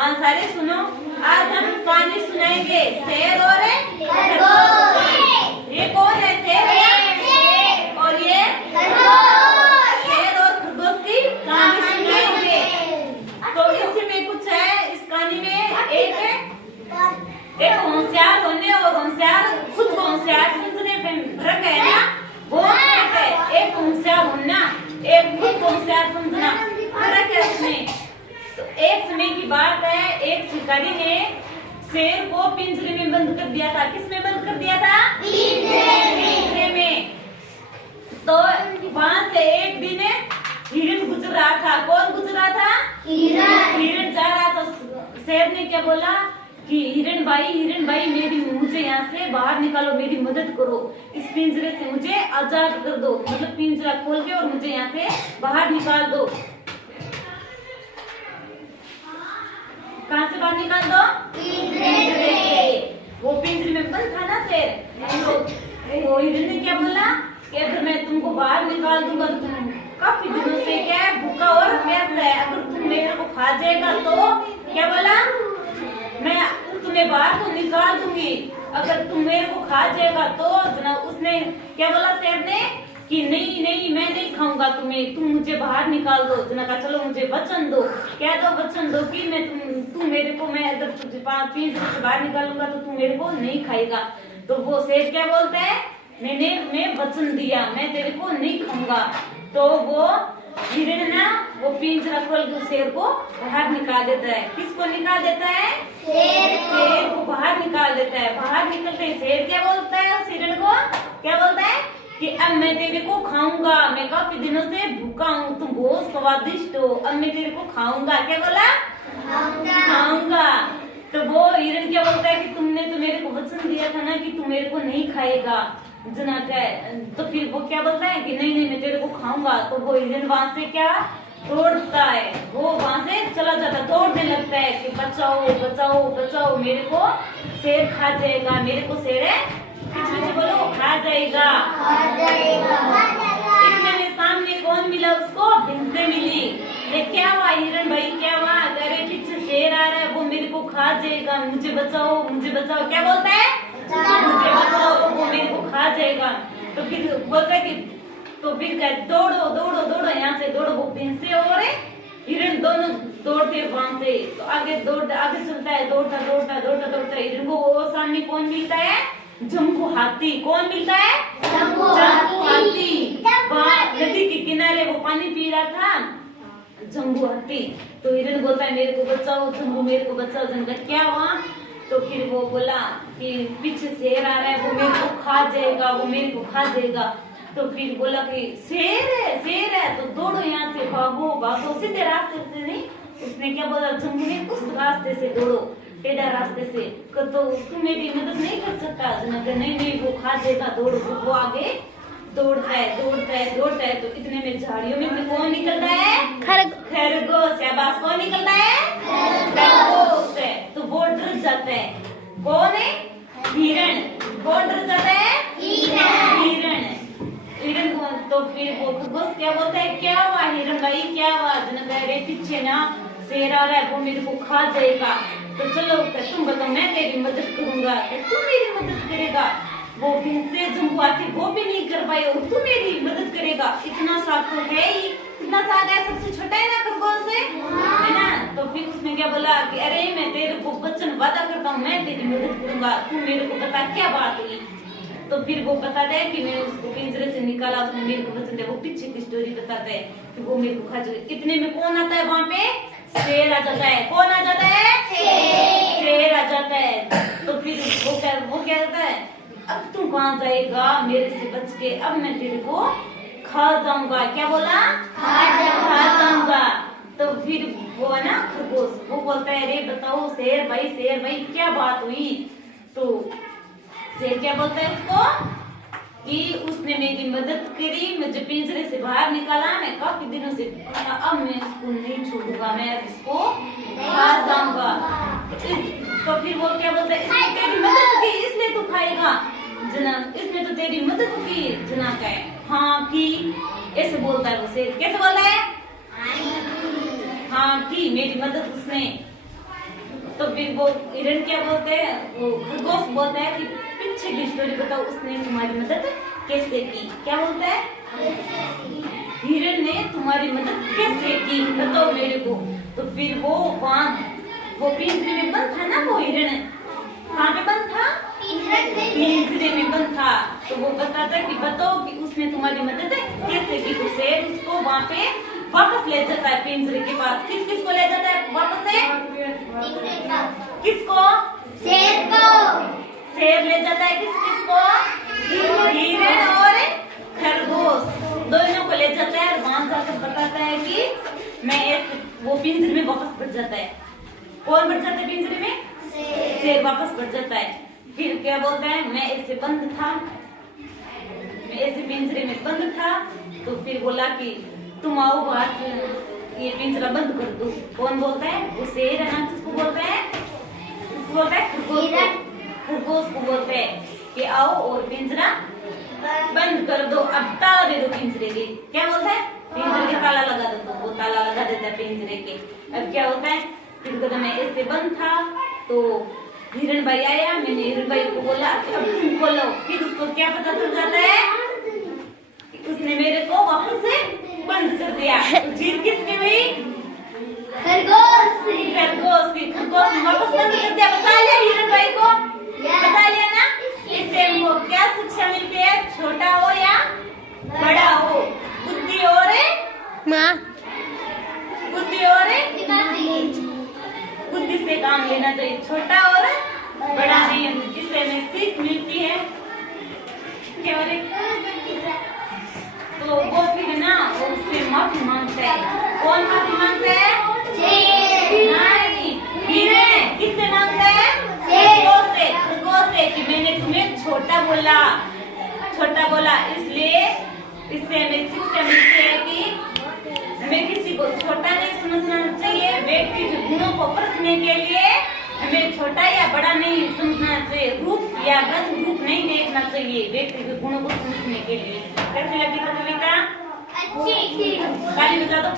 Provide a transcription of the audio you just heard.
हाँ सारे सुनो, आज हम कहानी सुनाएंगे शेर और खरगोश। ये कौन है शेर और ये शेर और खरगोश की कहानी सुनाएंगे। तो इसमें कुछ है, इस कहानी में एक होशियार होने और होशियार खुद को होशियार समझने पे फर्क है ना, वो फर्क है। एक होशियार होना, एक खुद को होशियार समझना, फर्क है उसमें। तो एक समय की बात है, एक शिकारी ने शेर को पिंजरे में बंद कर दिया था। किस में बंद कर दिया था? पिंजरे में। तो वहां से एक दिन हिरण गुजर रहा था। कौन गुजर रहा था? हिरण जा रहा था। शेर ने क्या बोला कि हिरण भाई मुझे यहाँ से बाहर निकालो, मेरी मदद करो, इस पिंजरे से मुझे आजाद कर दो, मतलब पिंजरा खोल के और मुझे यहाँ से बाहर निकाल दो। कहाँ से बाहर निकाल दो? पिंजरे से। वो पिंजरे में बंद था ना शेर। तो हिरण ने क्या बोला कि अगर मैं तुमको बाहर निकाल दूंगा तो तुम काफी दिनों से क्या है, भूखा और प्यासा है, अगर तुम मेरे को खा जाएगा तो क्या बोला, मैं तुम्हें बाहर तो निकाल दूंगी, अगर तुम मेरे को खा जाएगा तो। उसने क्या बोला शेर ने कि नहीं मैं नहीं खाऊंगा तुम्हें, तुम मुझे बाहर निकाल दो। जना का चलो मुझे वचन दो। क्या दो? वचन दो कि मैं तुम मेरे को, मैं अगर तुझे पिंजरे से बाहर निकालूंगा तो तुम मेरे को नहीं खाएगा। तो वो शेर क्या बोलता है, मैं वचन दिया, मैं तेरे को नहीं खाऊंगा। तो वो हिरण ना वो पिंजरा खोल के शेर को बाहर निकाल देता है। किसको निकाल देता है? शेर को बाहर निकाल देता है। बाहर निकलते ही शेर क्या बोलता है उस हिरण को? क्या बोलता है कि अब मैं तेरे को खाऊंगा, मैं काफी दिनों से भूखा हूँ, तुम बहुत स्वादिष्ट हो, अब मैं तेरे को खाऊंगा। क्या बोला? खाऊंगा। तो वो हिरण क्या बोलता है कि तुमने तो मेरे को वचन दिया था ना कि तू मेरे को नहीं खाएगा। जना का तो फिर वो क्या बोलता है कि नहीं मैं तेरे को खाऊंगा। तो वो हिरण वहां से क्या दौड़ता है, वो वहां से चला जाता, दौड़ने लगता है कि बचाओ बचाओ बचाओ, मेरे को शेर खा जाएगा, मेरे को शेर है पीछे बोलो खा जाएगा। इतने में सामने कौन मिला उसको? भैंसे मिली। ये क्या हुआ हिरण भाई, क्या हुआ? अरे पीछे शेर आ रहा है, वो मेरे को खा जाएगा, मुझे बचाओ मुझे बचाओ। क्या बोलता है? मुझे बचाओ, वो मेरे को खा जाएगा। तो फिर बोलता है कि तो फिर क्या, दौड़ो दौड़ो दौड़ो, यहाँ से दौड़ो। वो भैंसे और हिरण दोनों दौड़ते वहां से। तो आगे चलता है, दौड़ता हिरण को वो सामने कौन मिलता है? जम्बू हाथी। कौन मिलता है? जम्बू हाथी। नदी के किनारे वो पानी पी रहा था जम्बू हाथी। तो हिरण बोलता है मेरे को बचाओ जम्बू, मेरे को बचाओ। जंगल क्या हुआ? तो फिर वो बोला कि पीछे शेर आ रहा है, वो मेरे को खा जाएगा, वो मेरे को खा जाएगा। तो फिर बोला कि शेर है तो दौड़ो यहाँ से, भागो सीधे रास्ते से नहीं। उसने क्या बोला, जम्बू ने उस रास्ते से दौड़ो, टेढ़ा रास्ते से। तो तू मेरी मदद नहीं कर सकता? नहीं वो खा जाएगा, दौड़ो। वो आगे दौड़ता है। तो इतने में झाड़ियों में से कौन निकलता है? खरगोश। शाबाश, कौन निकलता है? खरगोश है। तो वो डर जाता है। कौन है? हिरण। कौन डर जाता है? हिरण। तो फिर वो खरगोश क्या बोलता है, क्या हुआ हिरण भाई, क्या हुआ? अरे पीछे ना शेर आ रहा है, वो मेरे को खा जाएगा। तो चलो तुम बताओ, मैं तेरी मदद करूंगा। तू मेरी मदद करेगा? वो भैंसे जम्बू हाथी वो भी नहीं कर पाए और तू मेरी मदद करेगा? इतना साग तो है ही, इतना साग है, सबसे छोटा है ना खरगोश से, है ना। तो फिर उसने क्या बोला कि अरे मैं तेरे को वचन वादा करता हूँ, मैं तेरी मदद करूंगा, तू मेरे को बता क्या बात हुई। तो फिर वो बताता है कि मैंने उसको पिंजरे से निकाला, उसने मेरे को वचन दिया। वो पीछे की स्टोरी बताता है कि वो मेरे को खा जाएगा। इतने में कौन आता है वहाँ पे? शेर आ जाता है। कौन आ जाता है? शेर आ जाता है। तो फिर वो क्या कहता है, अब तू कहाँ जाएगा मेरे से बच के, अब मैं तेरे को खा जाऊंगा। क्या बोला? खा जाऊंगा। तो फिर वो है ना खरगोश, वो बोलता है अरे बताओ शेर भाई क्या बात हुई। तो शेर क्या बोलता है उसको कि उसने मेरी मदद करी, मुझे पिंजरे से बाहर निकाला, मैं काफी दिनों से भूखा, अब मैं इसको नहीं छोड़ूंगा, मैं इसको खा जाऊंगा। तो फिर वो क्या बोलता है, इसने तेरी मदद की इसलिए तू खाएगा। जना इसने तो तेरी मदद की। जना का है हाँ की, ऐसे बोलता है वो शेर। कैसे बोलता है? हाँ की मेरी मदद उसने तो फिर वो हिरण क्या बोलते हैं, वो खरगोश बोलता है कि पीछे की स्टोरी बताओ, उसने तुम्हारी मदद कैसे की। क्या बोलता है, हिरण ने तुम्हारी मदद कैसे की बताओ मेरे को। तो फिर वो वहाँ वो पिंजरे में बंद था ना, वो हिरण कहाँ पे बंद था, पिंजरे में बंद था। तो वो बताता है कि बताओ कि उसने तुम्हारी मदद कैसे की। तो शेर उसको वहाँ पे वापस ले जाता है पिंजरे के पास। किस किस को ले जाता है वापस से, किसको, शेर को। शेर ले जाता है किस किस को, हिरण और खरगोश, दोनों को ले जाता है। वहां जाकर बताता है कि मैं वो पिंजरे में वापस बढ़ जाता है। कौन बढ़ जाता है पिंजरे में, शेर वापस बढ़ जाता है। फिर क्या बोलता है, मैं ऐसे बंद था, मैं ऐसे पिंजरे में बंद था। तो फिर बोला कि तुम आओ बाहर, ये पिंजरा बंद कर दो। कौन बोलता है, वो शेर है ना। किसको बोलता है, किसको बोलता है, खरगोश को। खरगोश को बोलते हैं कि आओ और पिंजरा बंद कर दो, अब ताला दे दो पिंजरे के। क्या बोलता है, पिंजरे के ताला लगा दो। तो वो ताला लगा देता है पिंजरे के। अब क्या होता है, फिर कहता मैं ऐसे बंद था। तो हिरण भाई आया, मैंने हिरण भाई को बोला कि अब तुम खोलो। फिर उसको क्या पता चल जाता है, उसने मेरे को वापस से बंद कर दिया। जीत किसकी हुई, खरगोश की। खरगोश की, खरगोश ने वापस बंद कर दिया। बता लिया हिरण भाई को, बता लिया ना। इससे हमको क्या शिक्षा मिलती है, छोटा हो या बड़ा हो, बुद्धि और माँ, बुद्धि और बुद्धि से काम लेना चाहिए, छोटा और बड़ा नहीं। इससे हमें सीख मिलती है। क्या हो रही, तो वो फिर ना उससे माफी मांगता है। कौन माफी मांगता है, नहीं, हिरण। किससे मांगता है, खरगोश से। खरगोश से कि मैंने तुम्हें छोटा बोला, छोटा बोला। इसलिए इससे हमें शिक्षा मिलती है कि हमें किसी को छोटा नहीं समझना चाहिए। व्यक्ति के गुणों को परखने के लिए हमें छोटा या बड़ा नहीं समझना चाहिए, रूप या रंग रूप नहीं देखना चाहिए व्यक्ति के गुणों को समझने के लिए। कैसी लगी तो कविता, अच्छी, ताली बजा दो।